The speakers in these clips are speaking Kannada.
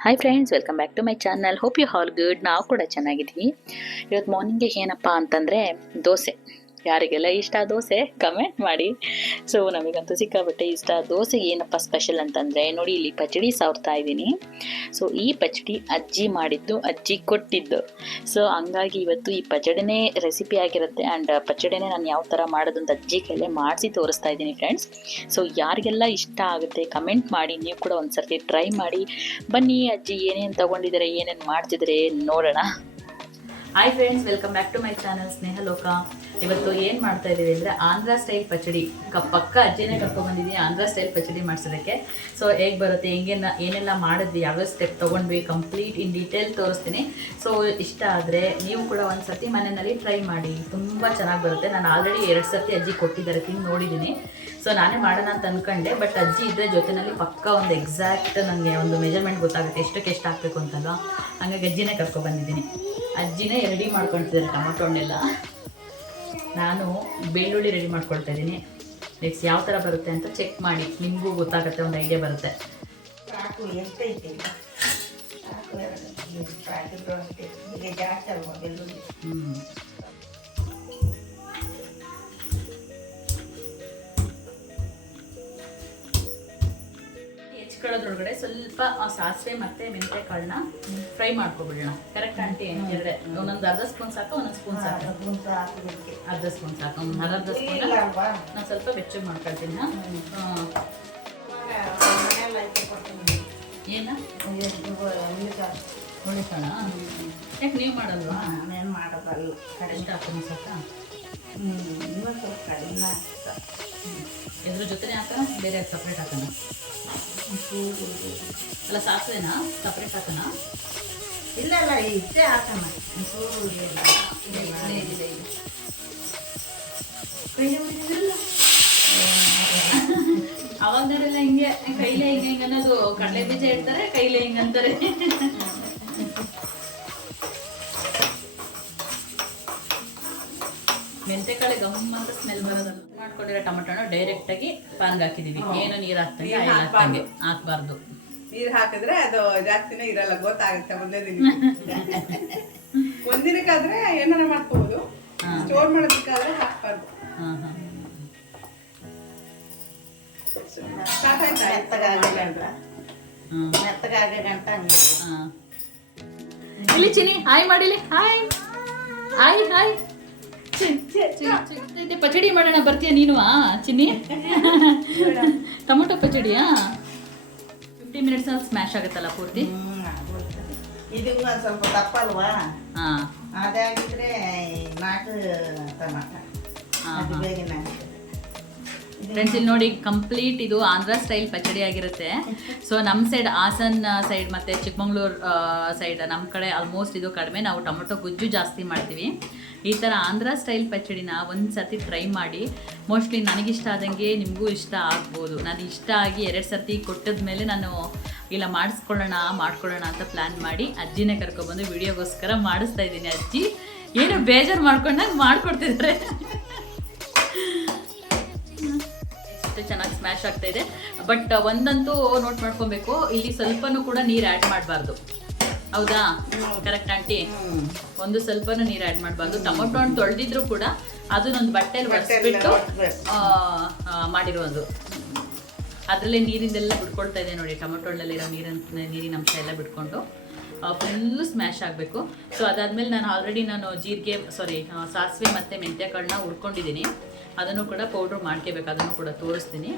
Hi friends welcome back to my channel hope you all good ನಾವು ಕೂಡ ಚೆನ್ನಾಗಿದ್ದೀವಿ. ಇವತ್ತು ಮಾರ್ನಿಂಗ್ ಏನಪ್ಪ ಅಂತಂದರೆ, ದೋಸೆ. ಯಾರಿಗೆಲ್ಲ ಇಷ್ಟ ದೋಸೆ ಕಮೆಂಟ್ ಮಾಡಿ. ಸೊ ನಮಗಂತೂ ಸಿಕ್ಕಾಬಟ್ಟೆ ಇಷ್ಟ. ದೋಸೆ ಏನಪ್ಪ ಸ್ಪೆಷಲ್ ಅಂತಂದರೆ, ನೋಡಿ ಇಲ್ಲಿ ಪಚಡಿ ಸಾವ್ರ್ತಾ ಇದ್ದೀನಿ. ಸೊ ಈ ಪಚಡಿ ಅಜ್ಜಿ ಮಾಡಿದ್ದು, ಅಜ್ಜಿ ಕೊಟ್ಟಿದ್ದು. ಸೊ ಹಂಗಾಗಿ ಇವತ್ತು ಈ ಪಚಡಿನೇ ರೆಸಿಪಿ ಆಗಿರುತ್ತೆ. ಆ್ಯಂಡ್ ಪಚಡಿನೇ ನಾನು ಯಾವ ಥರ ಮಾಡೋದು ಅಂತ ಅಜ್ಜಿ ಕೈಲೇ ಮಾಡಿಸಿ ತೋರಿಸ್ತಾ ಇದ್ದೀನಿ ಫ್ರೆಂಡ್ಸ್ ಸೊ ಯಾರಿಗೆಲ್ಲ ಇಷ್ಟ ಆಗುತ್ತೆ ಕಮೆಂಟ್ ಮಾಡಿ. ನೀವು ಕೂಡ ಒಂದ್ಸರ್ತಿ ಟ್ರೈ ಮಾಡಿ. ಬನ್ನಿ ಅಜ್ಜಿ, ಏನೇನು ತೊಗೊಂಡಿದ್ದಾರೆ, ಏನೇನು ಮಾಡ್ತಿದ್ರೆ ನೋಡೋಣ. Hi friends welcome back to my channel Sneha Loka ಇವತ್ತು ಏನು ಮಾಡ್ತಾ ಇದೀವಿ ಅಂದರೆ ಆಂಧ್ರ ಸ್ಟೈಲ್ ಪಚಡಿ. ಕ ಪಕ್ಕ ಅಜ್ಜಿನೇ ಕರ್ಕೊಂಡ್ಬಂದಿದ್ದೀನಿ ಆಂಧ್ರ ಸ್ಟೈಲ್ ಪಚಡಿ ಮಾಡಿಸೋದಕ್ಕೆ. ಸೊ ಹೇಗೆ ಬರುತ್ತೆ, ಹೆಂಗೆಲ್ಲ, ಏನೆಲ್ಲ ಮಾಡಿದ್ವಿ, ಯಾವ್ಯಾವ ಸ್ಟೆಪ್ ತೊಗೊಂಡ್ವಿ ಕಂಪ್ಲೀಟ್ ಇನ್ ಡೀಟೇಲ್ ತೋರಿಸ್ತೀನಿ. ಸೊ ಇಷ್ಟ ಆದರೆ ನೀವು ಕೂಡ ಒಂದು ಸರ್ತಿ ಮನೆಯಲ್ಲಿ ಟ್ರೈ ಮಾಡಿ, ತುಂಬ ಚೆನ್ನಾಗಿ ಬರುತ್ತೆ. ನಾನು ಆಲ್ರೆಡಿ ಎರಡು ಸರ್ತಿ ಅಜ್ಜಿ ಕೊಟ್ಟಿದ್ದಾರೆ, ತಿಂದು ನೋಡಿದ್ದೀನಿ ಸೊ ನಾನೇ ಮಾಡೋಣ ಅಂತ ಅಂದ್ಕೊಂಡೆ ಬಟ್ ಅಜ್ಜಿ ಇದ್ರೆ ಜೊತೆನಲ್ಲಿ ಪಕ್ಕ ಒಂದು ಎಕ್ಸಾಕ್ಟ್ ನನಗೆ ಒಂದು ಮೆಜರ್ಮೆಂಟ್ ಗೊತ್ತಾಗುತ್ತೆ ಎಷ್ಟಕ್ಕೆ ಎಷ್ಟು ಹಾಕಬೇಕು ಅಂತಲ್ವ. ಹಂಗಾಗಿ ಅಜ್ಜಿನೇ ಕರ್ಕೊಬಂದಿದ್ದೀನಿ ಅಜ್ಜಿನೇ ರೆಡಿ ಮಾಡ್ಕೊಳ್ತಿದ್ದಾರೆ ಟೊಮೊಟೊ ಹಣ್ಣೆಲ್ಲ. ನಾನು ಬೆಳ್ಳುಳ್ಳಿ ರೆಡಿ ಮಾಡ್ಕೊಳ್ತಾ ಇದ್ದೀನಿ. ನೆಕ್ಸ್ಟ್ ಯಾವ ಥರ ಬರುತ್ತೆ ಅಂತ ಚೆಕ್ ಮಾಡಿ. ನಿಮಗೂ ಗೊತ್ತಾಗುತ್ತೆ ಒಂದು ಐಡಿಯಾ ಬರುತ್ತೆ. ಸಾಕು ಹೆಚ್ಕೊಳ್ಳೋದ್ರೊಳಗಡೆ ಸ್ವಲ್ಪ ಆ ಸಾಸಿವೆ ಮತ್ತೆ ಮೆಂತೆ ಕಾಳನ್ನ ಫ್ರೈ ಮಾಡ್ಕೊಬಿಡೋಣ. Correct aunty? ಹೇಳಿದ್ರೆ ಒಂದೊಂದು ಅರ್ಧ ಸ್ಪೂನ್ ಸಾಕು ಒಂದೊಂದು ಸ್ಪೂನ್ ಸಾಕು. ಅರ್ಧ ಸ್ಪೂನ್ ಸಾಕು ಒಂದು ಅರ್ಧ ಸ್ಪೂನ್. ನಾನು ಸ್ವಲ್ಪ ಬೆಚ್ಚಗೆ ಮಾಡ್ಕೊಳ್ತೀನಿ ಏನಾ? ಯಾಕೆ ನೀವು ಮಾಡಲ್ವಾ? ನಾನೇನು ಮಾಡೋದಲ್ಲ ಕಡೆ ಸಾಕ ಸ್ವಲ್ಪ ಕಡಿಮೆ ಆಗ್ತಾ ಇದ್ರ ಜೊತೆನೇ ಹಾಕೋಣ ಬೇರೆ ಸಪ್ರೇಟ್ ಹಾಕೋಣ? ಅಲ್ಲ ಸಾಸಿವೆನಾ? ಸಪ್ರೇಟ್ ಹಾಕೋಣ? ಇಲ್ಲ ಇಲ್ಲ ಇಷ್ಟೇ ಹಾಕೋಣ. ಅವಾಗ ನೋಡಿಲ್ಲ ಹಿಂಗೆ ಕೈಲೇ ಹಿಂಗೆ ಹಿಂಗೆ ಅನ್ನೋದು ಕಡಲೆ ಬೀಜ ಇಡ್ತಾರೆ ಕೈಲೇ ಹಿಂಗೆ ಸ್ಮೆಲ್ ಬರೋದಲ್ಲ ಮಾಡ್ಕೊಂಡಿರೋ ಟೊಮೆಟೊನ ಡೈರೆಕ್ಟ್ ಆಗಿ ಪಾನ್ಗೆ ಹಾಕಿದೀವಿ. ಏನು ನೀರು ಹಾಕ್ತಂಗೆ ಆಯಿಲ್ ಹಾಕ್ತಂಗೆ ಹಾಕ್ಬಾರ್ದು. ಹಾಕ್ಬಾರ್ದು. ನೀರ್ ಹಾಕಿದ್ರೆ ಅದು ಜಾಸ್ತಿನೇ ಇರಲ್ಲ ಗೊತ್ತಾಗುತ್ತೆ ಒಂದೇ ದಿನ. ಒಂದಿನಕ್ಕಾದ್ರೆ ಏನಾರ ಮಾಡ್ಕೋಬಹುದು. ಸ್ಟೋರ್ ಮಾಡೋದಕ್ಕಾದ್ರೆ ಹಾಕ್ಬಾರ್ದು. ಇಲ್ಲಿ ಚಿನಿ ಹಾಯ್ ಮಾಡಿಲಿ ಹಾಯ್. Hi hi. ಪಚಡಿ ಮಾಡೋಣ ಬರ್ತೀಯ ನೀನು ಚಿನ್ನಿ? ಟೊಮೊಟೊ ಪಚಡಿಯಾ? ಫಿಫ್ಟಿ ಮಿನಿಟ್ಸ್ ಅಲ್ಲಿ ಸ್ಮ್ಯಾಶ್ ಆಗುತ್ತಲ್ಲ ಪೂರ್ತಿ? ಇದು ಸ್ವಲ್ಪ ದಪ್ಪ ಅಲ್ವಾ? ಹಾಂ. ಅದಾಗಿದ್ರೆ ನಾಲ್ಕು ಟಮಾಟ. ಹಾ, ಫ್ರೆಂಡ್ಸ್ ಇಲ್ಲಿ ನೋಡಿ ಕಂಪ್ಲೀಟ್ ಇದು ಆಂಧ್ರ ಸ್ಟೈಲ್ ಪಚಡಿ ಆಗಿರುತ್ತೆ. ಸೊ ನಮ್ಮ ಸೈಡ್ ಹಾಸನ್ ಸೈಡ್ ಮತ್ತು ಚಿಕ್ಕಮಂಗ್ಳೂರು ಸೈಡ್ ನಮ್ಮ ಕಡೆ ಆಲ್ಮೋಸ್ಟ್ ಇದು ಕಡಿಮೆ. ನಾವು ಟೊಮೊಟೊ ಗುಜ್ಜು ಜಾಸ್ತಿ ಮಾಡ್ತೀವಿ. ಈ ಥರ ಆಂಧ್ರ ಸ್ಟೈಲ್ ಪಚಡಿನ ಒಂದು ಸರ್ತಿ ಟ್ರೈ ಮಾಡಿ. ಮೋಸ್ಟ್ಲಿ ನನಗಿಷ್ಟ ಆದಂಗೆ ನಿಮಗೂ ಇಷ್ಟ ಆಗ್ಬೋದು. ನಾನು ಇಷ್ಟ ಆಗಿ ಎರಡು ಸರ್ತಿ ಕೊಟ್ಟದ ಮೇಲೆ ನಾನು, ಇಲ್ಲ, ಮಾಡಿಸ್ಕೊಳ್ಳೋಣ, ಮಾಡ್ಕೊಳ್ಳೋಣ ಅಂತ ಪ್ಲ್ಯಾನ್ ಮಾಡಿ ಅಜ್ಜಿನೇ ಕರ್ಕೊಬಂದು ವಿಡಿಯೋಗೋಸ್ಕರ ಮಾಡಿಸ್ತಾ ಇದ್ದೀನಿ ಅಜ್ಜಿ. ಏನು ಬೇಜಾರು ಮಾಡ್ಕೊಂಡಾಗ ಮಾಡಿಕೊಡ್ತಿದ್ದಾರೆ. ಸ್ಮ್ಯಾಶ್ ಆಗ್ತಾ ಇದೆ. ಬಟ್ ಒಂದಂತೂ ನೋಟ್ ಮಾಡ್ಕೊಬೇಕು. ಇಲ್ಲಿ ಸ್ವಲ್ಪನೂ ಕೂಡ ನೀರ್ ಆಡ್ ಮಾಡಬಾರ್ದು. ಹೌದಾ? Correct aunty? ಒಂದು ಸ್ವಲ್ಪನೂ ನೀರ್ ಆಡ್ ಮಾಡಬಾರ್ದು. ಟೊಮೊಟೊ ಹಣ್ಣು ತೊಳೆದಿದ್ರು ಕೂಡ ಅದನ್ನೊಂದು ಬಟ್ಟೆಲಿ ಬಟ್ಟೆಯಲ್ಲಿ ಒರೆಸ್ಬಿಟ್ಟು ಮಾಡಿರೋದು. ಅದರಲ್ಲೇ ನೀರಿಂದೆಲ್ಲ ಬಿಡ್ಕೊಳ್ತಾ ಇದೆ ನೋಡಿ. ಟೊಮೊಟೊ ಹಣ್ಣಲ್ಲಿರೋ ನೀರಿನ ನೀರಿನ ಅಂಶ ಎಲ್ಲ ಬಿಟ್ಕೊಂಡು ಫುಲ್ಲು ಸ್ಮ್ಯಾಶ್ ಆಗಬೇಕು. ಸೊ ಅದಾದ್ಮೇಲೆ ನಾನು ಆಲ್ರೆಡಿ ನಾನು ಜೀರಿಗೆ ಸಾರಿ ಸಾಸಿವೆ ಮತ್ತು ಮೆಂತ್ಯಕಾಳನ್ನ ಹುರ್ಕೊಂಡಿದ್ದೀನಿ. ಅದನ್ನು ಕೂಡ ಪೌಡ್ರ್ ಮಾಡ್ಕೋಬೇಕು ಅದನ್ನು ಕೂಡ ತೋರಿಸ್ತೀನಿ.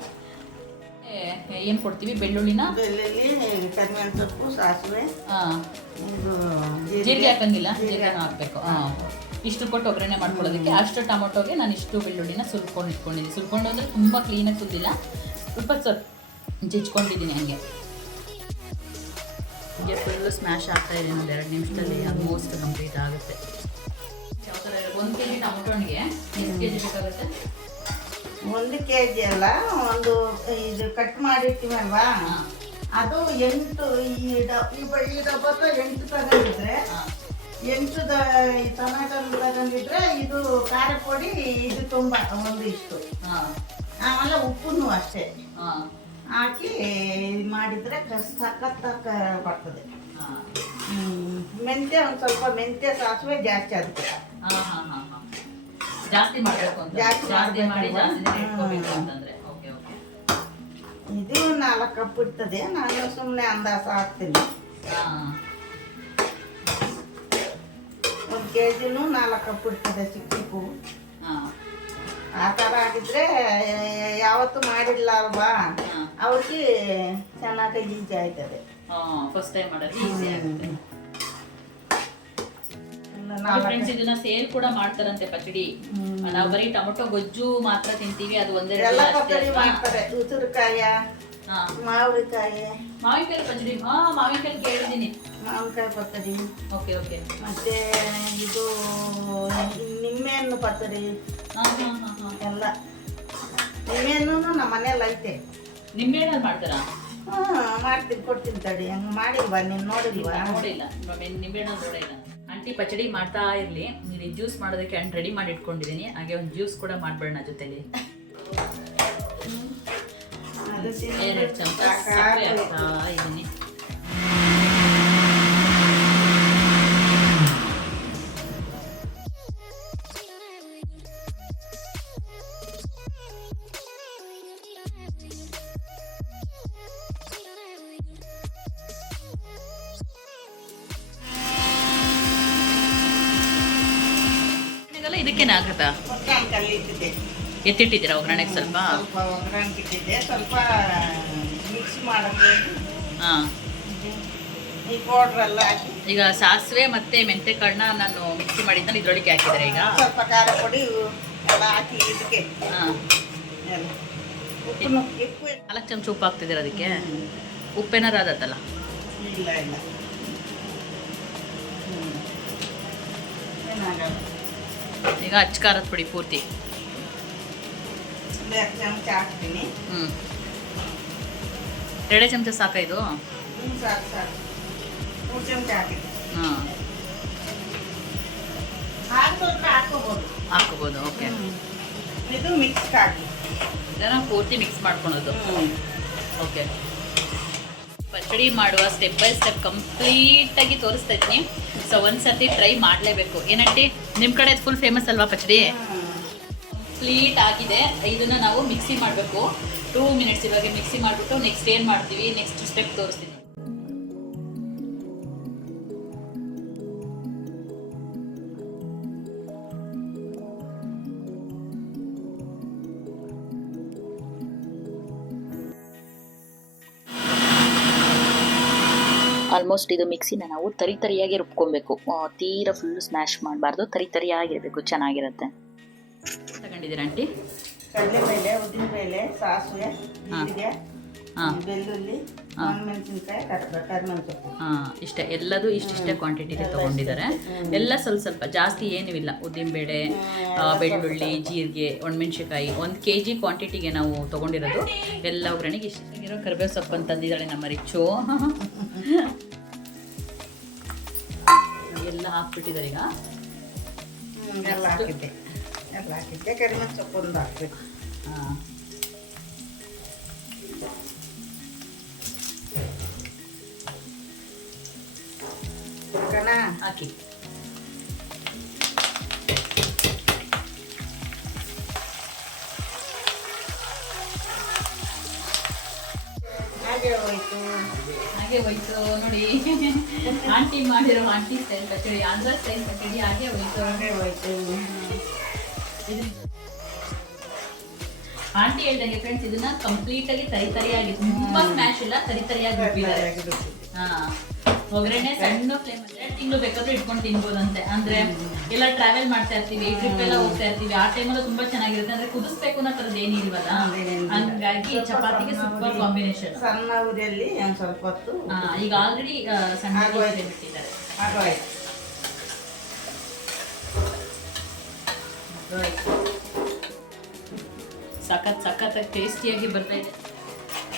ಏನು ಕೊಡ್ತೀವಿ? ಬೆಳ್ಳುಳ್ಳಿನ? ಬೆಳ್ಳುಳ್ಳಿ ಕರಿಬೇವಿನ ಸೊಪ್ಪು ಸಾಸಿವೆ ಜೀರಿಗೆ ಹಾಕಂಗಿಲ್ಲ? ಜೀರಿಗೆ ಹಾಕಬೇಕು. ಹಾಂ. ಇಷ್ಟು ಕೊಟ್ಟು ಒಗ್ಗರಣೆ ಮಾಡ್ಕೊಳ್ಳೋದಕ್ಕೆ ಅಷ್ಟು ಟೊಮೊಟೊಗೆ ನಾನು ಇಷ್ಟು ಬೆಳ್ಳುಳ್ಳಿನ ಸುಲ್ಕೊಂಡು ಇಟ್ಕೊಂಡಿದ್ದೀನಿ. ಸುಲ್ಕೊಂಡು ಅಂದರೆ ತುಂಬ ಕ್ಲೀನಾಗಿ ಸುದ್ದಿಲ್ಲ. ಸ್ವಲ್ಪ ಸ್ವಲ್ಪ ಜಜ್ಕೊಂಡಿದ್ದೀನಿ ಹಂಗೆ. ಹಿಂಗೆ ಫುಲ್ಲು ಸ್ಮ್ಯಾಶ್ ಆಗ್ತಾ ಇದೆ ಒಂದು ಎರಡು ನಿಮಿಷದಲ್ಲಿ ಆಲ್ಮೋಸ್ಟ್ ಕಂಪ್ಲೀಟ್ ಆಗುತ್ತೆ. ಯಾವ ಥರ ಒಂದು ಕೆ ಜಿ ಟೊಮೊಟೊ ಹಣ್ಣಿಗೆ ಎಷ್ಟು ಕೆ ಜಿ ಬೇಕಾಗುತ್ತೆ? ಒಂದು ಕೆ ಜಿ ಅಲ್ಲ ಒಂದು ಇದು ಕಟ್ ಮಾಡಿರ್ತೀವಲ್ವಾ? ಅದು ಎಂಟು ಈ ಡಬ್ ಈ ಡಬ್ಬದ ಎಂಟು ತಗೊಂಡಿದ್ರೆ ಎಂಟು ದ ಈ ಟೊಮೆಟೊ ತಗೊಂಡಿದ್ರೆ ಇದು ಖಾರ ಪುಡಿ ಇದು ತುಂಬ ಒಂದು ಇಷ್ಟು. ಆಮೇಲೆ ಉಪ್ಪುನು ಅಷ್ಟೇ. ಹಾಕಿ ಮಾಡಿದರೆ ಸಖತ್ತಾಗ ಬರ್ತದೆ. ಮೆಂತ್ಯ ಒಂದು ಸ್ವಲ್ಪ ಮೆಂತ್ಯ ಸಾಸಿವೆ ಜಾಸ್ತಿ ಆಗುತ್ತೆ ಹಾಂ ಹಾಂ ಹಾಂ. ಜಾಸ್ತಿ ಮಾಡಬೇಕು ಅಂತ. ಜಾಸ್ತಿ ಜಾಸ್ತಿ ಮಾಡಿ ಇಟ್ಕೋಬೇಕು ಅಂತಂದ್ರೆ. Okay okay. ಇದು ನಾಲ್ಕು ಕಪ್ ಇರ್ತದೆ. ನಾನು ಸುಮ್ಮನೆ ಅಂದಾಸ ಹಾಕ್ತೀನಿ. ಹಾಂ. ಒಂದು ಕೆ ಜಿನೂ ನಾಲ್ಕು ಕಪ್ ಇರ್ತದೆ ಚಿಕ್ಕ ಚಿಕ್ಕ ಹಾಂ. ಆ ಥರ ಆಗಿದ್ರೆ ಯಾವತ್ತೂ ಮಾಡಿಲ್ಲ ಅಲ್ವಾ? ಹಾಂ. ಅವ್ರಿಗೆ ಚೆನ್ನಾಗಿ ಈಜಿ ಆಯ್ತದೆ. ಫಸ್ಟ್ ಟೈಮ್ ಮಾಡೋದು ಈಸಿ ಆಗುತ್ತೆ. ಫ್ರೆಂಡ್ಸ್ ಇದನ್ನ ಸೇಲ್ ಕೂಡ ಮಾಡ್ತಾರಂತೆ ಪಚಡಿ. ನಾವ್ ನಾವು ಬರೀ ಟೊಮೊಟೊ ಗೊಜ್ಜು ಮಾತ್ರ ತಿಂತೀವಿ ಅದು ಒಂದೆರಡು ಮಾಡ್ತಾರೆ. ಉಸಿರುಕಾಯ ಮಾವಿನಕಾಯಿ. ಮಾವಿನಕಾಯಿ ಪಚಡಿ. ಹಾ ಮಾವಿನಕಾಯಿ ಕೇಳಿದ್ದೀನಿ. ಮಾವಿನಕಾಯಿ ಪಚ್ಚಡಿ ಓಕೆ ಓಕೆ. ಮತ್ತೆ ಇದು ನಿಂಬೆ ಹಣ್ಣು ಹಾ ಹಾ ಹಾ ಹಾ. ಎಲ್ಲ. ನಿಂಬೆಹಣ್ಣು ನಮ್ಮ ಮನೇಲಿ ಐತೆ. ನಿಂಬೆಹಣ್ಣಲ್ಲಿ ಮಾಡ್ತಾರಾ? ಮಾಡ್ತೀನಿ ಕೊಡ್ತೀನಿ ತಡಿ. ಹಂಗೆ ಮಾಡಿಲ್ವಾ? ನೀನು ನೋಡಿಲ್ವಾ? ಇಲ್ಲ, ನೋಡಿಲ್ಲ. ಹಣ್ಣು ನೋಡಿಲ್ಲ ಆಂಟಿ ಪಚಡಿ ಮಾಡ್ತಾ ಇರ್ಲಿ. ಇಲ್ಲಿ ಜ್ಯೂಸ್ ಮಾಡೋದಕ್ಕೆ ಅಂಡ್ ರೆಡಿ ಮಾಡಿ ಇಟ್ಕೊಂಡಿದ್ದೀನಿ ಹಾಗೆ ಒಂದು ಜ್ಯೂಸ್ ಕೂಡ ಮಾಡ್ಬೇಡ ಜೊತೆಲಿ. ಎರಡು ಚಮಚ ಸಕ್ಕರೆ ಹಾಕ್ತಾ ಇದ್ದೀನಿ. ಇಟ್ಟಿದ್ದೆ ಎತ್ತಿಟ್ಟಿದ್ದೀರಾ ಒಗ್ಗರಣೆಗೆ ಸ್ವಲ್ಪ? ಸ್ವಲ್ಪ ಒಗ್ಗರಣೆ ಸ್ವಲ್ಪ ಮಿಕ್ಸ್ ಮಾಡೋಕ್ಕೆ ಹಾಂ. ಈ ಪೌಡ್ರ್ ಎಲ್ಲ ಹಾಕಿ. ಈಗ ಸಾಸಿವೆ ಮತ್ತೆ ಮೆಂತೆ ಕಾಳನ್ನ ನಾನು ಮಿಕ್ಸಿ ಮಾಡಿದ್ದ ಇದ್ರೊಳಗೆ ಹಾಕಿದ್ರೆ ಈಗ? ಸ್ವಲ್ಪ ಖಾರ ಪುಡಿ ಎಲ್ಲ ಹಾಕಿ ಇದಕ್ಕೆ. ಹಾಂ. ನಾಲ್ಕು ಚಮಚ ಉಪ್ಪು ಹಾಕ್ತಿದ್ದೀರ ಅದಕ್ಕೆ? ಉಪ್ಪೇನಾರು ಆದತ್ತಲ್ಲ ಇಲ್ಲ ಇಲ್ಲ. ಹ್ಮ್. ಏನಾಗಲ್ಲ. ಈಗ ಅಚ್ಚ ಖಾರದ ಪುಡಿ ಪೂರ್ತಿ. ಚಮಚ ಹಾಕ್ತೀನಿ. ಹ್ಞೂ ಎರಡೇ ಚಮಚ ಸಾಕ ಇದು? ಸಾಕು ಸಾಕು. ಮೂರು ಚಮಚ ಹಾಕಿದ್ದೆ ಹಾಂ. ಹಾಕೋಬೋದು ಹಾಕೋಬೋದು ಓಕೆ. ಇದು ಮಿಕ್ಸ್ ಹಾಕಿ ಇದನ್ನ ಪೂರ್ತಿ ಮಿಕ್ಸ್ ಮಾಡ್ಕೊಳೋದು. ಹ್ಞೂ ಓಕೆ. ಪಚಡಿ ಮಾಡುವ ಸ್ಟೆಪ್ ಬೈ ಸ್ಟೆಪ್ ಕಂಪ್ಲೀಟಾಗಿ ತೋರಿಸ್ತಾ ಇದ್ದೀನಿ. ಸೊ ಒಂದ್ಸರ್ತಿ ಟ್ರೈ ಮಾಡಲೇಬೇಕು. ಏನಂಟಿ? ನಿಮ್ಮ ಕಡೆ ಫುಲ್ ಫೇಮಸ್ ಅಲ್ವಾ ಪಚಡಿ? ಕಂಪ್ಲೀಟ್ ಆಗಿದೆ. ಇದನ್ನ ನಾವು ಮಿಕ್ಸಿ ಮಾಡಬೇಕು. ಟೂ ಮಿನಿಟ್ಸ್ ಇವಾಗ ಮಿಕ್ಸಿ ಮಾಡಿಬಿಟ್ಟು ನೆಕ್ಸ್ಟ್ ಏನು ಮಾಡ್ತೀವಿ? ನೆಕ್ಸ್ಟ್ ಸ್ಟೆಪ್ ತೋರಿಸ್ತೀನಿ. ಆಲ್ಮೋಸ್ಟ್ ಇದು ಮಿಕ್ಸಿನ ನಾವು ತರಿ ತರಿಯಾಗಿ ರುಬ್ಕೊಬೇಕು. ತೀರ ಫುಲ್ ಸ್ಮ್ಯಾಶ್ ಮಾಡಬಾರ್ದು. ತರಿ ತರಿಯಾಗಿರಬೇಕು ಚೆನ್ನಾಗಿರುತ್ತೆ. ತಗೊಂಡಿದ್ದೀರಾ ಆಂಟಿ? ಕಡಲೆಬೇಳೆ ಉದ್ದಿನಬೇಳೆ ಸಾಸಿವೆ ಜೀರಿಗೆ ಬೆಳ್ಳುಳ್ಳಿ ಹಾ. ಇಷ್ಟೇ. ಎಲ್ಲದೂ ಇಷ್ಟಿಷ್ಟೇ ಕ್ವಾಂಟಿಟಿಗೆ ತೊಗೊಂಡಿದ್ದಾರೆ. ಎಲ್ಲ ಸ್ವಲ್ಪ ಸ್ವಲ್ಪ ಜಾಸ್ತಿ ಏನೂ ಇಲ್ಲ. ಉದ್ದಿನಬೇಳೆ ಬೇಳೆ ಬೆಳ್ಳುಳ್ಳಿ ಜೀರಿಗೆ ಒಣಮೆಣ್ಸಿಕಾಯಿ ಒಂದು ಕೆ ಜಿ ಕ್ವಾಂಟಿಟಿಗೆ ನಾವು ತಗೊಂಡಿರೋದು. ಎಲ್ಲ ಒಗ್ಗರಣೆಗೆ ಇಷ್ಟ ಇರೋ ಕರಿಬೇವು ಸೊಪ್ಪು ಅಂತ ತಂದಿದ್ದಾಳೆ ನಮ್ಮ ರಿಚ್ಚು. ಎಲ್ಲ ಹಾಕ್ಬಿಟ್ಟಿದ್ದಾರೆ ಈಗ. ಎಲ್ಲ ಹಾಕಿದ್ದೆ. ಎಲ್ಲ ಹಾಕಿದ್ದೆ. ಕಡಿಮೆ ಸೊಪ್ಪು ಒಂದು ಹಾಕ್ಬೇಕು ಹಾಂ. ಹಾಕಿ. ಹಾಗೆ ಹೋಯ್ತು. ಹಾಗೆ ಹೋಯ್ತು ನೋಡಿ. ಆಂಟಿ ಮಾಡಿರೋ ಆಂಟಿ ಸ್ಟೈಲ್ ಪಚಡಿ ಆಂಧ್ರ ಸ್ಟೈಲ್ ಪಚಡಿ ಹಾಗೆ ಹೋಯ್ತು. ಹಾಗೆ ಹೋಯ್ತು ಆಂಟಿ ಹೇಳ್ದಂಗೆ ಫ್ರೆಂಡ್ಸ್ ಇದನ್ನ ಕಂಪ್ಲೀಟ್ ಆಗಿ ತರಿತರಿಯಾಗಿ ತುಂಬಾ ಸ್ಮ್ಯಾಶ್ ಇಲ್ಲ ತರಿ ತರಿಯಾಗಿ ರುಬ್ಬಿದ್ದಾರೆ ಹಾ. ಒಗ್ಗರಣೆ ಸಣ್ಣ ಫ್ಲೇಮ್ ಅಂದ್ರೆ ತಿಂಗಳು ಬೇಕಾದ್ರೂ ಇಟ್ಕೊಂಡು ತಿನ್ಬೋದಂತೆ. ಅಂದ್ರೆ ಎಲ್ಲ ಟ್ರಾವೆಲ್ ಮಾಡ್ತಾ ಇರ್ತೀವಿ ಟ್ರಿಪ್ ಎಲ್ಲ ಹೋಗ್ತಾ ಇರ್ತೀವಿ. ಆ ಟೈಮಲ್ಲೂ ತುಂಬಾ ಚೆನ್ನಾಗಿರುತ್ತೆ. ಅಂದ್ರೆ ಕುದಿಸ್ಬೇಕು ಅನ್ನೋ ಥರದ್ದು ಏನಿಲ್ವಲ್ಲ? ಹಂಗಾಗಿ ಚಪಾತಿಗೆ ಸೂಪರ್ ಕಾಂಬಿನೇಷನ್ ಸಣ್ಣ ಉರಿಯಲ್ಲಿ ಒಂದು ಸ್ವಲ್ಪ ಹೊತ್ತು ಈಗ ಆಲ್ರೆಡಿ ಸಣ್ಣ. ಬಿಟ್ಟಿದ್ದಾರೆ ಸಖತ್ ಸಖತ್ ಟೇಸ್ಟಿಯಾಗಿ ಬರ್ತಾ ಇದೆ.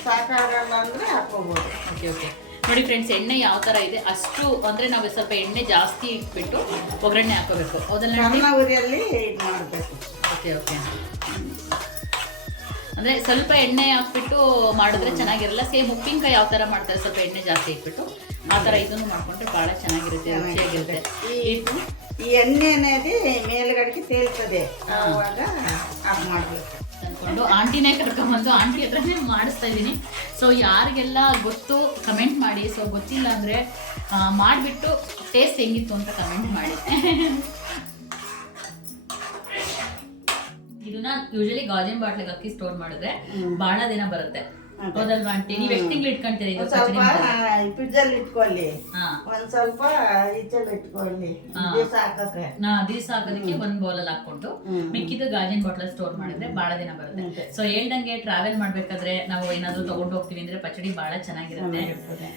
ಸಾಕಾಗಲ್ಲ ಅಂದ್ರೆ ಹಾಕೋಬಹುದು ಓಕೆ ಓಕೆ ನೋಡಿ ಫ್ರೆಂಡ್ಸ್ ಎಣ್ಣೆ ಯಾವ ತರ ಇದೆ? ಅಷ್ಟು ಅಂದ್ರೆ ನಾವು ಸ್ವಲ್ಪ ಎಣ್ಣೆ ಜಾಸ್ತಿ ಇಟ್ಬಿಟ್ಟು ಒಗ್ಗರಣೆ ಹಾಕೋಬೇಕು. ಅದನ್ನು ಮಾಡಬೇಕು. ಓಕೆ ಓಕೆ ಅಂದರೆ ಸ್ವಲ್ಪ ಎಣ್ಣೆ ಹಾಕ್ಬಿಟ್ಟು ಮಾಡಿದ್ರೆ ಚೆನ್ನಾಗಿರಲ್ಲ. ಸೇಮ್ ಉಪ್ಪಿನಕಾಯಿ ಯಾವ ತರ ಮಾಡ್ತಾರೆ ಸ್ವಲ್ಪ ಎಣ್ಣೆ ಜಾಸ್ತಿ ಇಟ್ಬಿಟ್ಟು ಆ ತರ ಇದನ್ನು ಮಾಡ್ಕೊಂಡ್ರೆ ಭಾಳ ಚೆನ್ನಾಗಿರುತ್ತೆ ರುಚಿಯಾಗಿರುತ್ತೆ. ಈ ಎಣ್ಣೆ ಅನ್ನೋದೇ ಮೇಲುಗಡೆಗೆ ತೇಲ್ತದೆ. ಆವಾಗ ಆಫ್ ಮಾಡಬೇಕು. ಅನ್ಕೊಂಡು ಆಂಟಿನೇ ಕರ್ಕೊಂಬಂದು ಆಂಟಿ ಹತ್ರನೇ ಮಾಡಿಸ್ತಾ ಇದ್ದೀನಿ. ಸೊ ಯಾರಿಗೆಲ್ಲ ಗೊತ್ತು ಕಮೆಂಟ್ ಮಾಡಿ. ಸೊ ಗೊತ್ತಿಲ್ಲ ಅಂದರೆ ಮಾಡಿಬಿಟ್ಟು ಟೇಸ್ಟ್ ಹೆಂಗಿತ್ತು ಅಂತ ಕಮೆಂಟ್ ಮಾಡಿ. ಇದನ್ನ ಯೂಶಲಿ ಗಾಜಿನ ಬಾಟ್ಲಿಗೆ ಹಾಕಿ ಸ್ಟೋರ್ ಮಾಡಿದ್ರೆ ಬಹಳ ದಿನ ಬರುತ್ತೆ. ಹೌದಲ್ವಾ ಆಂಟಿ ನೀವು ಎಷ್ಟು ತಿಂಗಳು ಇಟ್ಕೊಂತೀರಿ ಇದು? ಸ್ವಲ್ಪ ಫ್ರಿಡ್ಜಲ್ಲಿ ಇಟ್ಕೊಳ್ಳಿ. ಹಾ. ಒಂದ್ ಸ್ವಲ್ಪ ಈಚಲ್ಲಿ ಇಟ್ಕೊಳ್ಳಿ. ಹಾ. ದಿವಸ ಹಾಕಕ್ಕೆ. ನಾ ದಿವಸ ಹಾಕೋದಕ್ಕೆ ಒಂದ್ ಬೌಲಲ್ಲಿ ಹಾಕೊಂಡು ಹ್ಮ್. ಮಿಕ್ಕಿದ ಗಾಜಿನ ಬಾಟಲ್ ಸ್ಟೋರ್ ಮಾಡಿದ್ರೆ ಬಹಳ ದಿನ ಬರುತ್ತೆ. ಸೊ ಹೇಳ್ದಂಗೆ ಟ್ರಾವೆಲ್ ಮಾಡ್ಬೇಕಾದ್ರೆ ನಾವು ಏನಾದ್ರು ತಗೊಂಡು ಹೋಗ್ತೀವಿ ಅಂದ್ರೆ ಪಚಡಿ ಬಹಳ ಚೆನ್ನಾಗಿರುತ್ತೆ. ಚೆನ್ನಾಗಿರ್ತದೆ.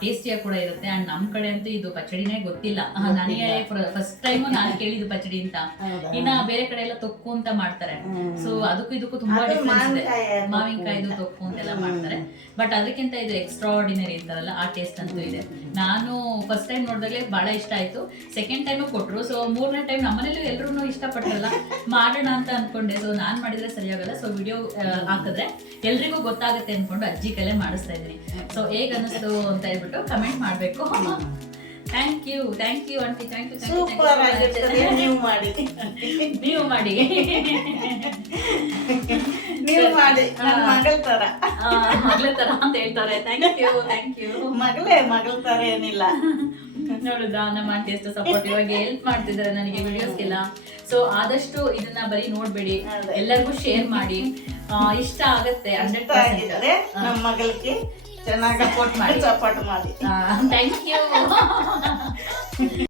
ಟೇಸ್ಟಿಯಾಗಿ ಕೂಡ ಇರುತ್ತೆ. ಅಂಡ್ ನಮ್ ಕಡೆ ಅಂತೂ ಇದು ಪಚಡಿನೇ ಗೊತ್ತಿಲ್ಲ. ಆ, ನನಗೆ ಫಸ್ಟ್ ಟೈಮ್ ನಾನು ಕೇಳಿದ್ದು ಪಚಡಿ ಅಂತ. ಹೌದಾ? ಇನ್ನ ಬೇರೆ ಕಡೆ ಎಲ್ಲ ತೊಕ್ಕು ಅಂತ ಮಾಡ್ತಾರೆ. ಹ್ಮ್. ಸೊ ಅದಕ್ಕೂ ಇದಕ್ಕೂ ತುಂಬಾ ಅದು ಡಿಫ್ರೆನ್ಸ್ ಇದೆ. ಮಾವಿನ್ಕಾಯಿ ತೊಕ್ಕು ಮಾವಿನಕಾಯಿದು. ತೊಕ್ಕು ಅಂತೆಲ್ಲ ಮಾಡ್ತಾರೆ. ಬಟ್ ಅದಕ್ಕಿಂತ ಇದು ಎಕ್ಸ್ಟ್ರಾ ಆರ್ಡಿನರಿ ಅಂತಾರಲ್ಲ ಆ ಟೇಸ್ಟ್ ಅಂತೂ ಇದೆ. ನಾನು ಫಸ್ಟ್ ಟೈಮ್ ನೋಡಿದಾಗಲೇ ಬಹಳ ಇಷ್ಟ ಆಯ್ತು. ಸೆಕೆಂಡ್ ಟೈಮ್ ಕೊಟ್ಟರು ಸೊ ಮೂರನೇ ಟೈಮ್ ನಮ್ಮನೇಲೂ ಎಲ್ಲರೂ ಇಷ್ಟಪಟ್ಟರಲ್ಲ ಮಾಡೋಣ ಅಂತ ಅನ್ಕೊಂಡೆ. ಸೊ ನಾನ್ ಮಾಡಿದ್ರೆ ಸರಿಯಾಗಲ್ಲ. ಸೊ ವಿಡಿಯೋ ಹಾಕಿದ್ರೆ ಎಲ್ರಿಗೂ ಗೊತ್ತಾಗುತ್ತೆ ಅನ್ಕೊಂಡು ಅಜ್ಜಿ ಕಲೆ ಮಾಡಿಸ್ತಾ ಇದ್ದೀನಿ. ಸೊ ಹೇಗ್ ಅನ್ನಿಸ್ತು ಅಂತ ಹೇಳ್ಬಿಟ್ಟು ಕಮೆಂಟ್ ಮಾಡ್ಬೇಕು. Thank you thank you aunty thank you super ಆಗಿರ್ತದೆ. ನೀವು ಮಾಡಿ. ನೀವು ಮಾಡಿ. ನೀವು ಮಾಡಿ ನನ್ನ ಮಗಳ ತರ. ಆ, ತರ ಅಂತ ಹೇಳ್ತಾರೆ. ಥ್ಯಾಂಕ್ ಯು ಥ್ಯಾಂಕ್ ಯು ಮಗಳೇ ಮಗಳ ತರ ಏನಿಲ್ಲ. ನೋಡುದಾ ನಮ್ಮ ಆಂಟಿ ಎಷ್ಟು ಸಪೋರ್ಟ್ ಇವಾಗ ಹೆಲ್ಪ್ ಮಾಡ್ತಿದ್ದಾರೆ ನನಗೆ ವಿಡಿಯೋಸ್ಗೆಲ್ಲ ಸೊ ಆದಷ್ಟು ಇದನ್ನ ಬರೀ ನೋಡ್ಬೇಡಿ. ಎಲ್ಲರಿಗೂ ಶೇರ್ ಮಾಡಿ. ಇಷ್ಟ ಆಗತ್ತೆ ಹಂಡ್ರೆಡ್ ಆಗಿದ್ರೆ ನಮ್ಮ ಮಗಳಿಗೆ ಚೆನ್ನಾಗಿ ಸಪೋರ್ಟ್ ಮಾಡಿ. ಸಪೋರ್ಟ್ ಮಾಡಿ ಥ್ಯಾಂಕ್ ಯು